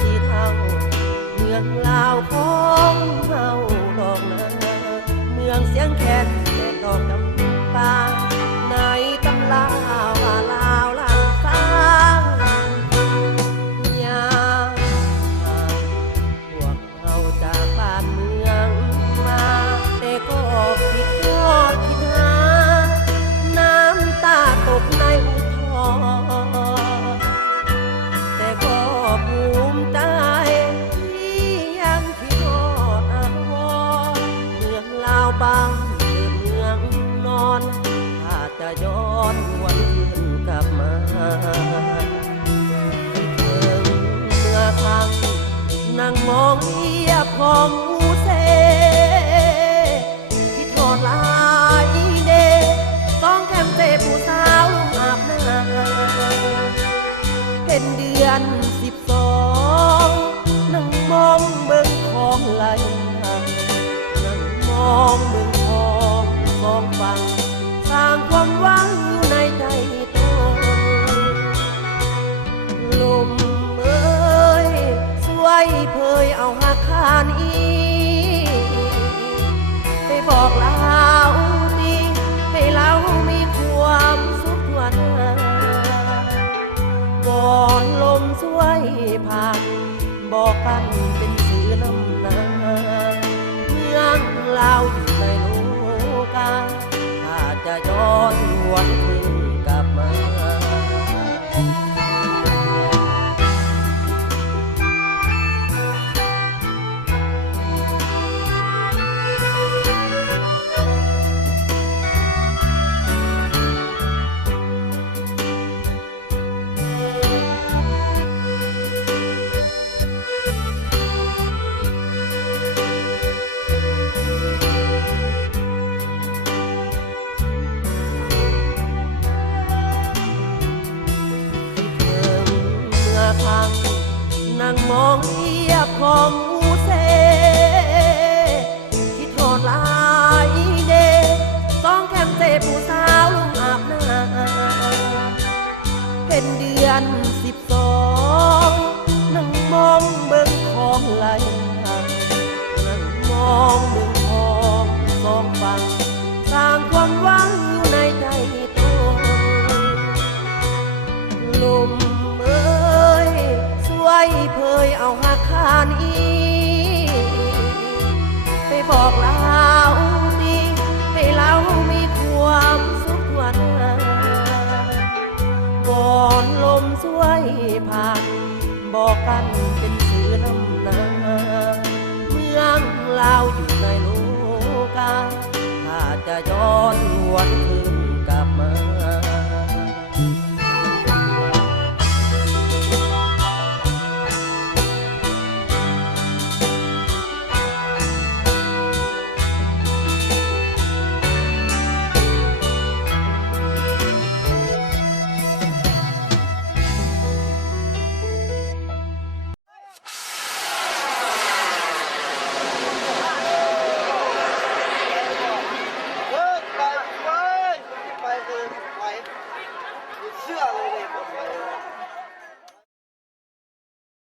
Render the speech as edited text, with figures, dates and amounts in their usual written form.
สีเทาเมืองลาวของเฮาดอกนาเมืองเสียงแคนแต่ดอกจำปาในตำลาว่าลาวลานฟ้ายามพวกเฮาจากบ้านเมืองมาแต่ก็คิดทอดคิดหาน้ำตาตกในอุทธรแต่ก็ภูมิใจที่ยังคิดทอดอาวรเมืองลาวบางเกิดเมืองนอนถ้าจะย้อนวันคืนกลับมาถึงเมื่อครั้งนั่งมองเอียบของมูเซคิดทอดหลายเดต้องแคมเตผู้สาวลงอาบน้ำเป็นเดือน12นั่งมองเบิ่งของไหลนั่งมองเบิ่งของสองฝั่งสร้างความหวังอยู่ในใจตนลมเอ้ยสวยเผยเอาหักคานี้ไปบอกลาวดีให้เรามีความสุขทั่วหน้าก่อนลมสวยผ่านบอกกันเป็นสื่อน้ำหน้าเมืองลาวอยู่ในโลกาถ้าจะย้อนวันคืนกลับมานั่งมองเอียบของมูเซคิดทอดหลายเดต้องแคมเตผู้สาวลงอาบน้ำเป็นเดือน12นั่งมองเบิ่งของไหลนั่งมองเบิ่งของสองฝั่งสร้างความหวังอยู่ในใจตนลมเอ้ยไว้เผยเอาหักคานี้ไปบอกลาวดีให้เรามีความสุขทั่วหน้าก่อนลมสวยผ่านบอกกันเป็นสื่อน้ำหน้าเมืองลาวอยู่ในโลกาถ้าจะย้อนวันคืนกลับมาเชื่อเลยเลยหมดเลย